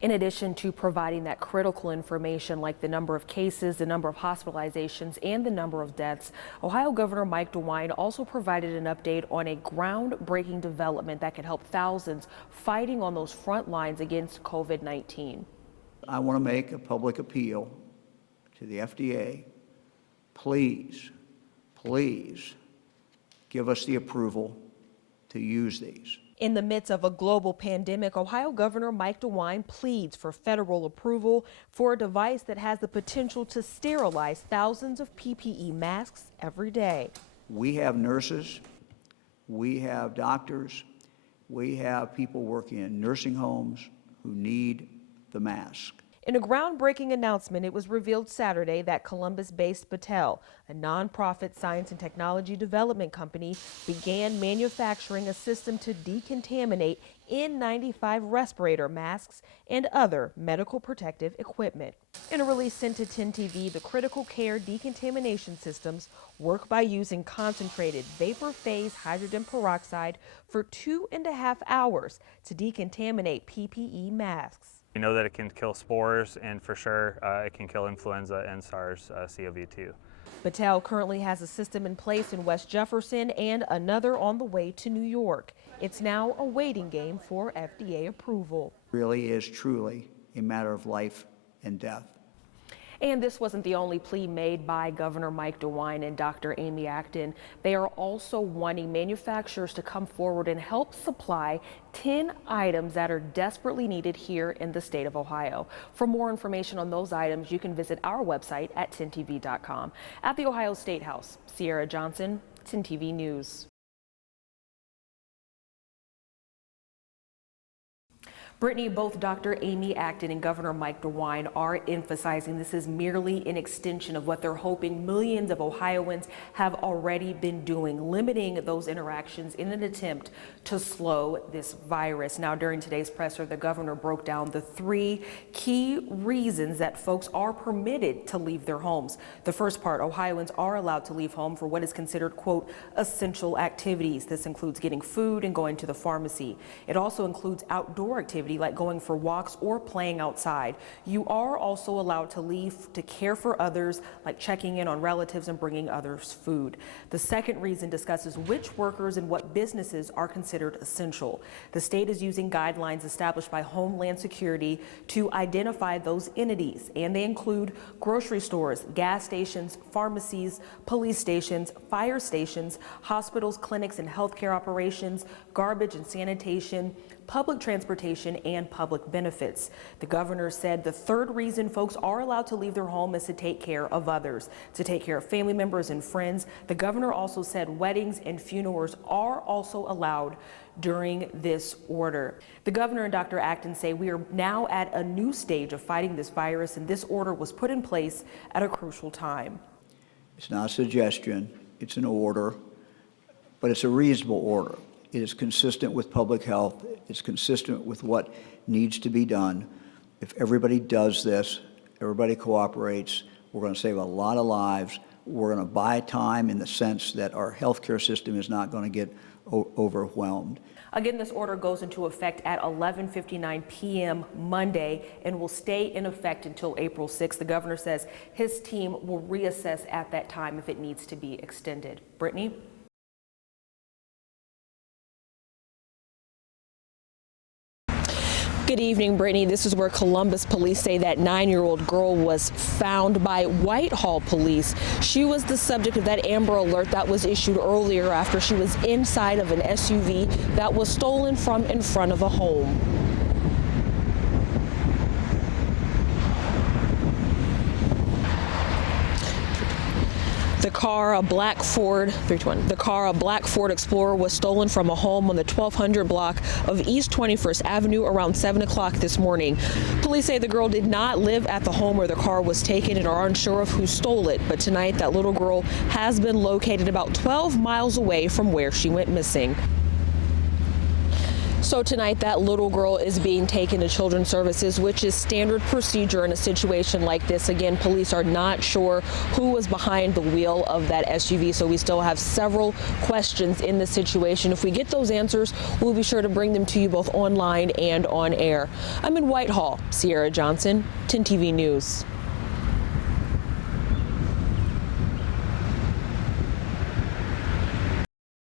In addition to providing that critical information like the number of cases, the number of hospitalizations, and the number of deaths, Ohio Governor Mike DeWine also provided an update on a groundbreaking development that could help thousands fighting on those front lines against COVID-19. I want to make a public appeal to the FDA. Please, please give us the approval to use these. In the midst of a global pandemic, Ohio Governor Mike DeWine pleads for federal approval for a device that has the potential to sterilize thousands of PPE masks every day. We have nurses, we have doctors, we have people working in nursing homes who need the mask. In a groundbreaking announcement, it was revealed Saturday that Columbus-based Battelle, a nonprofit science and technology development company, began manufacturing a system to decontaminate N95 respirator masks and other medical protective equipment. In a release sent to 10 TV, the critical care decontamination systems work by using concentrated vapor phase hydrogen peroxide for 2.5 hours to decontaminate PPE masks. We know that it can kill spores, and for sure it can kill influenza and SARS-CoV-2. Battelle currently has a system in place in West Jefferson and another on the way to New York. It's now a waiting game for FDA approval. Really is truly a matter of life and death. And this wasn't the only plea made by Governor Mike DeWine and Dr. Amy Acton. They are also wanting manufacturers to come forward and help supply 10 items that are desperately needed here in the state of Ohio. For more information on those items, you can visit our website at 10tv.com. At the Ohio State House, Cierra Johnson, 10 TV News. Brittany, both Dr. Amy Acton and Governor Mike DeWine are emphasizing this is merely an extension of what they're hoping millions of Ohioans have already been doing, limiting those interactions in an attempt to slow this virus. Now, during today's presser, the governor broke down the 3 key reasons that folks are permitted to leave their homes. The first part, Ohioans are allowed to leave home for what is considered, quote, essential activities. This includes getting food and going to the pharmacy. It also includes outdoor activities like going for walks or playing outside. You are also allowed to leave to care for others, like checking in on relatives and bringing others food. The second reason discusses which workers and what businesses are considered essential. The state is using guidelines established by Homeland Security to identify those entities, and they include grocery stores, gas stations, pharmacies, police stations, fire stations, hospitals, clinics and healthcare operations, garbage and sanitation, public transportation, and public benefits. The governor said the third reason folks are allowed to leave their home is to take care of others, to take care of family members and friends. The governor also said weddings and funerals are also allowed during this order. The governor and Dr. Acton say we are now at a new stage of fighting this virus, and this order was put in place at a crucial time. It's not a suggestion, it's an order, but it's a reasonable order. It is consistent with public health. It's consistent with what needs to be done. If everybody does this, everybody cooperates, we're going to save a lot of lives. We're going to buy time in the sense that our healthcare system is not going to get overwhelmed. Again, this order goes into effect at 11:59 p.m. Monday and will stay in effect until April 6th. The governor says his team will reassess at that time if it needs to be extended. Brittany? Good evening, Brittany. This is where Columbus police say that 9-year-old girl was found by Whitehall police. She was the subject of that Amber Alert that was issued earlier after she was inside of an SUV that was stolen from in front of a home. The car, a black Ford Explorer, was stolen from a home on the 1200 block of East 21st Avenue around 7 o'clock this morning. Police say the girl did not live at the home where the car was taken and are unsure of who stole it. But tonight, that little girl has been located about 12 miles away from where she went missing. So tonight, that little girl is being taken to Children's Services, which is standard procedure in a situation like this. Again, police are not sure who was behind the wheel of that SUV, so we still have several questions in the situation. If we get those answers, we'll be sure to bring them to you both online and on air. I'm in Whitehall. Cierra Johnson, 10 TV News.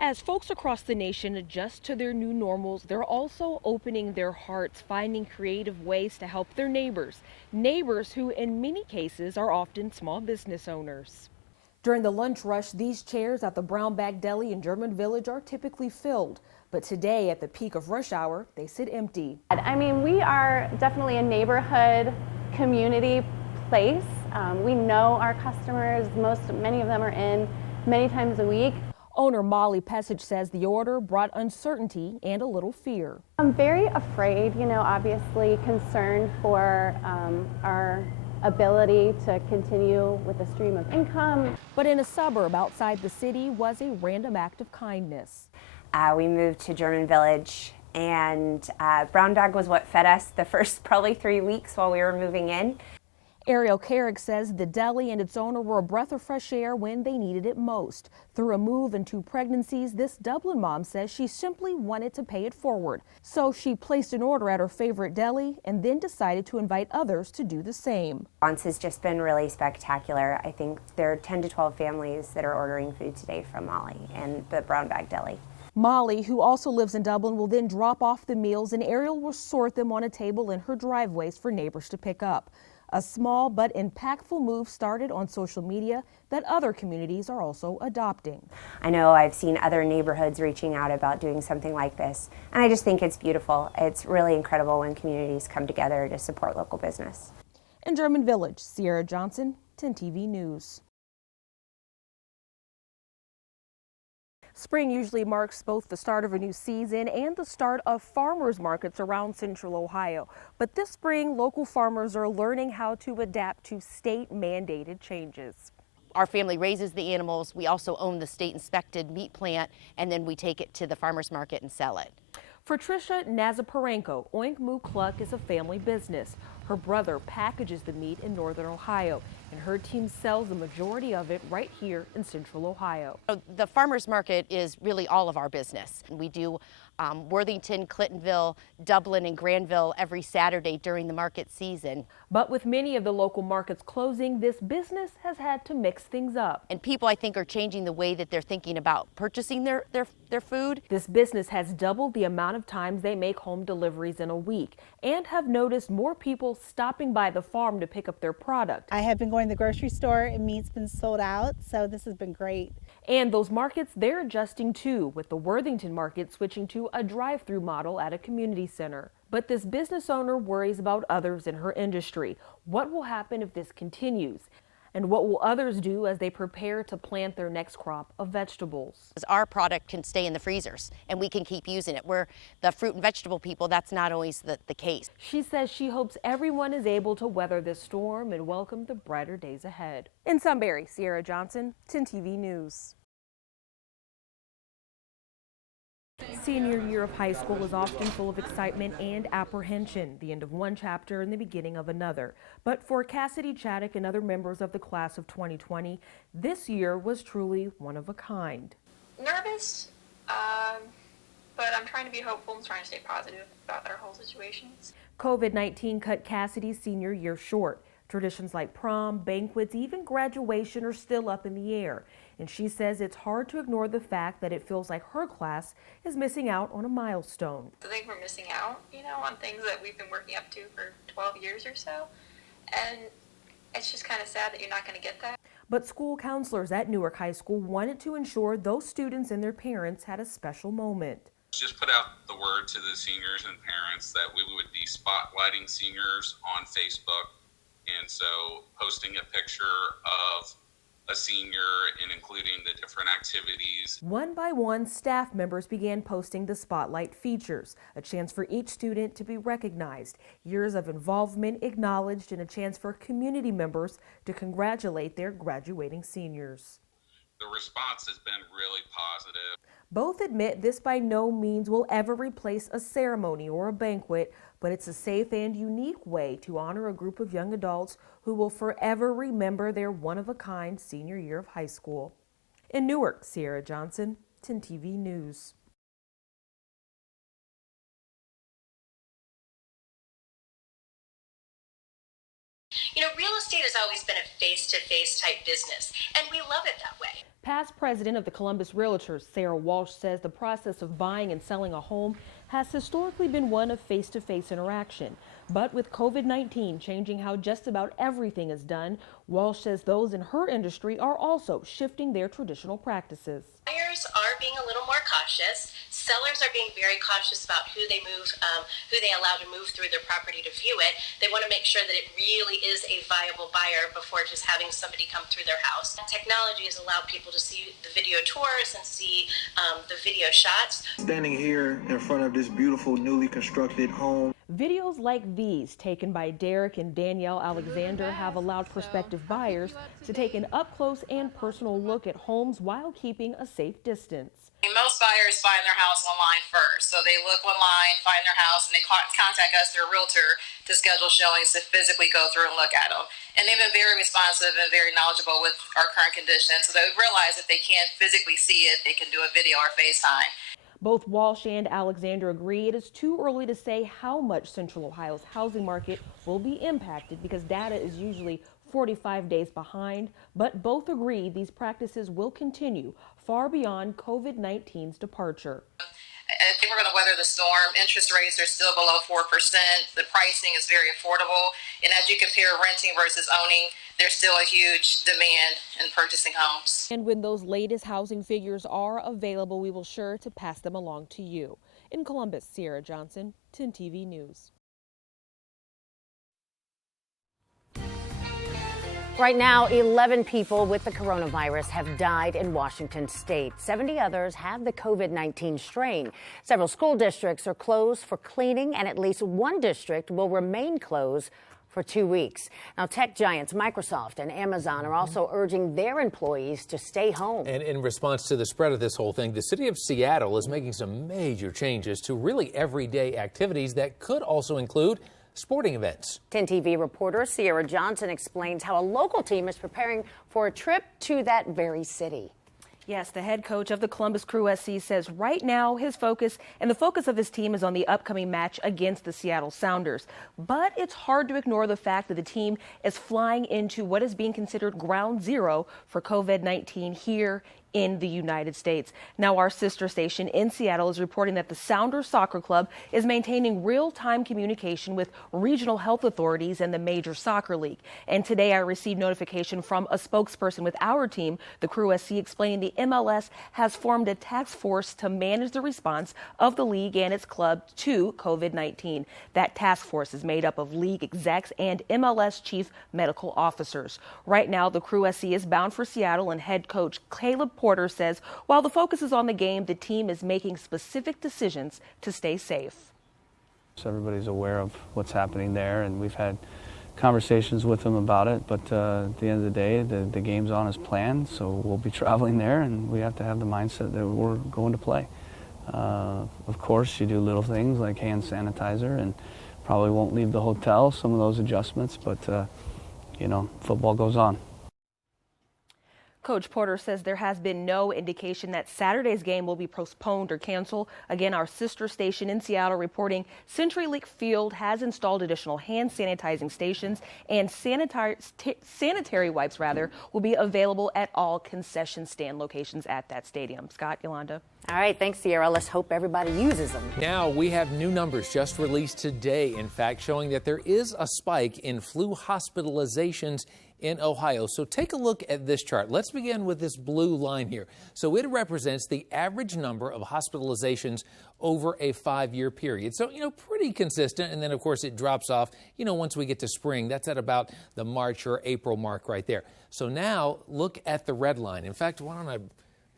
As folks across the nation adjust to their new normals, they're also opening their hearts, finding creative ways to help their neighbors who in many cases are often small business owners. During the lunch rush, these chairs at the Brown Bag Deli in German Village are typically filled, but today at the peak of rush hour, they sit empty. I mean, we are definitely a neighborhood community place. We know our customers, many of them are in many times a week. Owner Molly Pesich says the order brought uncertainty and a little fear. I'm very afraid, obviously concerned for our ability to continue with a stream of income. But in a suburb outside the city was a random act of kindness. We moved to German Village, and Brown Bag was what fed us the first probably 3 weeks while we were moving in. Ariel Carrick says the deli and its owner were a breath of fresh air when they needed it most. Through a move and 2 pregnancies, this Dublin mom says she simply wanted to pay it forward. So she placed an order at her favorite deli and then decided to invite others to do the same. Response has just been really spectacular. I think there are 10 to 12 families that are ordering food today from Molly and the Brown Bag Deli. Molly, who also lives in Dublin, will then drop off the meals and Ariel will sort them on a table in her driveways for neighbors to pick up. A small but impactful move started on social media that other communities are also adopting. I know I've seen other neighborhoods reaching out about doing something like this, and I just think it's beautiful. It's really incredible when communities come together to support local business. In German Village, Cierra Johnson, 10 TV News. Spring usually marks both the start of a new season and the start of farmers markets around Central Ohio. But this spring, local farmers are learning how to adapt to state-mandated changes. Our family raises the animals. We also own the state-inspected meat plant, and then we take it to the farmers market and sell it. For Tricia Nazaparenko, Oink Moo Cluck is a family business. Her brother packages the meat in Northern Ohio, and her team sells the majority of it right here in Central Ohio. The farmers market is really all of our business. We do Worthington, Clintonville, Dublin, and Granville every Saturday during the market season. But with many of the local markets closing, this business has had to mix things up. And people, I think, are changing the way that they're thinking about purchasing their food. This business has doubled the amount of times they make home deliveries in a week and have noticed more people stopping by the farm to pick up their product. I have been going to the grocery store and meat's been sold out, so this has been great. And those markets, they're adjusting too, with the Worthington market switching to a drive-through model at a community center. But this business owner worries about others in her industry. What will happen if this continues? And what will others do as they prepare to plant their next crop of vegetables? Our product can stay in the freezers and we can keep using it. We're the fruit and vegetable people, that's not always the case. She says she hopes everyone is able to weather this storm and welcome the brighter days ahead. In Sunbury, Cierra Johnson, 10 TV News. Senior year of high school is often full of excitement and apprehension, the end of one chapter and the beginning of another. But for Cassidy Chaddock and other members of the class of 2020, this year was truly one of a kind. Nervous, but I'm trying to be hopeful and trying to stay positive about our whole situations. COVID-19 cut Cassidy's senior year short. Traditions like prom, banquets, even graduation are still up in the air. And she says it's hard to ignore the fact that it feels like her class is missing out on a milestone. I think we're missing out, on things that we've been working up to for 12 years or so. And it's just kind of sad that you're not going to get that. But school counselors at Newark High School wanted to ensure those students and their parents had a special moment. Just put out the word to the seniors and parents that we would be spotlighting seniors on Facebook. And so posting a picture of a senior and including the different activities. One by one, staff members began posting the spotlight features, a chance for each student to be recognized, years of involvement acknowledged, and a chance for community members to congratulate their graduating seniors. The response has been really positive. Both admit this by no means will ever replace a ceremony or a banquet, but it's a safe and unique way to honor a group of young adults who will forever remember their one-of-a-kind senior year of high school. In Newark, Cierra Johnson, 10 TV News. You know, real estate has always been a face-to-face type business, and we love it that way. Past president of the Columbus Realtors, Sarah Walsh, says the process of buying and selling a home has historically been one of face-to-face interaction. But with COVID-19 changing how just about everything is done, Walsh says those in her industry are also shifting their traditional practices. Buyers are being a little more cautious. Sellers are being very cautious about who they allow to move through their property to view it. They want to make sure that it really is a viable buyer before just having somebody come through their house. Technology has allowed people to see the video tours and see the video shots. Standing here in front of this beautiful newly constructed home. Videos like these, taken by Derek and Danielle Alexander, have allowed prospective buyers to take an up-close and personal look at homes while keeping a safe distance. Most buyers find their house online first, so they look online, find their house, and they contact us, their realtor, to schedule showings to physically go through and look at them. And they've been very responsive and very knowledgeable with our current conditions, so they realize if they can't physically see it, they can do a video or FaceTime. Both Walsh and Alexander agree it is too early to say how much Central Ohio's housing market will be impacted because data is usually 45 days behind, but both agree these practices will continue far beyond COVID-19's departure. I think we're going to weather the storm. Interest rates are still below 4%. The pricing is very affordable. And as you compare renting versus owning, there's still a huge demand in purchasing homes. And when those latest housing figures are available, we will sure to pass them along to you. In Columbus, Cierra Johnson, 10 TV News. Right now, 11 people with the coronavirus have died in Washington state. 70 others have the COVID-19 strain. Several school districts are closed for cleaning, and at least one district will remain closed for 2 weeks. Now, tech giants Microsoft and Amazon are also urging their employees to stay home. And in response to the spread of this whole thing, the city of Seattle is making some major changes to really everyday activities that could also include sporting events. 10 TV reporter Cierra Johnson explains how a local team is preparing for a trip to that very city. Yes, the head coach of the Columbus Crew SC says right now his focus and the focus of his team is on the upcoming match against the Seattle Sounders. But it's hard to ignore the fact that the team is flying into what is being considered ground zero for COVID-19 here in the United States. Now, our sister station in Seattle is reporting that the Sounders Soccer Club is maintaining real-time communication with regional health authorities and the major soccer league. And today I received notification from a spokesperson with our team, the Crew SC, explaining the MLS has formed a task force to manage the response of the league and its club to COVID-19. That task force is made up of league execs and MLS chief medical officers. Right now, the Crew SC is bound for Seattle, and head coach Caleb Porter says while the focus is on the game, the team is making specific decisions to stay safe. So everybody's aware of what's happening there, and we've had conversations with them about it, but at the end of the day, the game's on as planned, so we'll be traveling there, and we have to have the mindset that we're going to play. Of course, you do little things like hand sanitizer, and probably won't leave the hotel, some of those adjustments, but football goes on. Coach Porter says there has been no indication that Saturday's game will be postponed or canceled. Again, our sister station in Seattle reporting CenturyLink Field has installed additional hand sanitizing stations, and sanitary wipes will be available at all concession stand locations at that stadium. Scott, Yolanda. All right, thanks, Sierra. Let's hope everybody uses them. Now, we have new numbers just released today, in fact, showing that there is a spike in flu hospitalizations in Ohio. So take a look at this chart. Let's begin with this blue line here. So it represents the average number of hospitalizations over a 5-year period. So, pretty consistent. And then, of course, it drops off, once we get to spring. That's at about the March or April mark right there. So now look at the red line. In fact, why don't I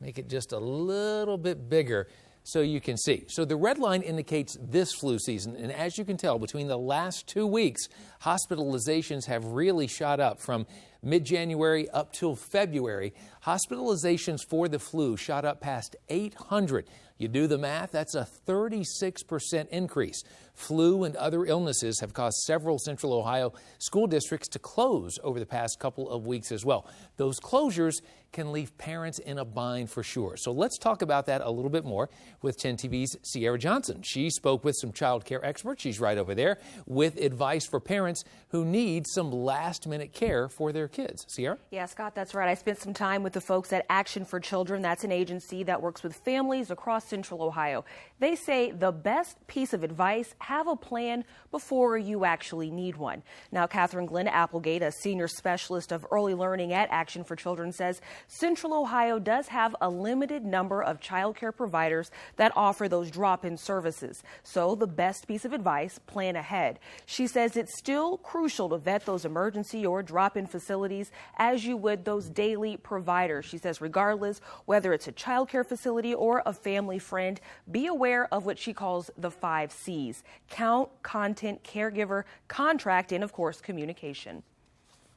make it just a little bit bigger so you can see. So the red line indicates this flu season, and as you can tell, between the last 2 weeks, hospitalizations have really shot up from Mid-January up till February, hospitalizations for the flu shot up past 800. You do the math, that's a 36% increase. Flu and other illnesses have caused several Central Ohio school districts to close over the past couple of weeks as well. Those closures can leave parents in a bind for sure. So let's talk about that a little bit more with 10 TV's Cierra Johnson. She spoke with some child care experts, she's right over there, with advice for parents who need some last-minute care for their kids. Cierra? Yeah, Scott, that's right. I spent some time with the folks at Action for Children. That's an agency that works with families across Central Ohio. They say the best piece of advice, have a plan before you actually need one. Now, Catherine Glenn Applegate, a senior specialist of early learning at Action for Children, says Central Ohio does have a limited number of child care providers that offer those drop-in services. So the best piece of advice, plan ahead. She says it's still crucial to vet those emergency or drop-in facilities as you would those daily providers. She says regardless whether it's a child care facility or a family friend, be aware of what she calls the 5 C's: count, content, caregiver, contract, and of course communication.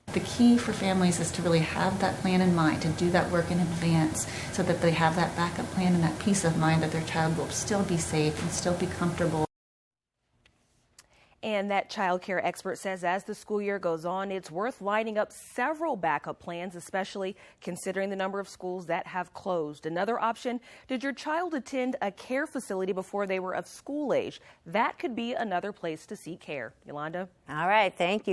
The key for families is to really have that plan in mind, to do that work in advance so that they have that backup plan and that peace of mind that their child will still be safe and still be comfortable. And that child care expert says as the school year goes on, it's worth lining up several backup plans, especially considering the number of schools that have closed. Another option, did your child attend a care facility before they were of school age? That could be another place to seek care. Yolanda? All right, thank you.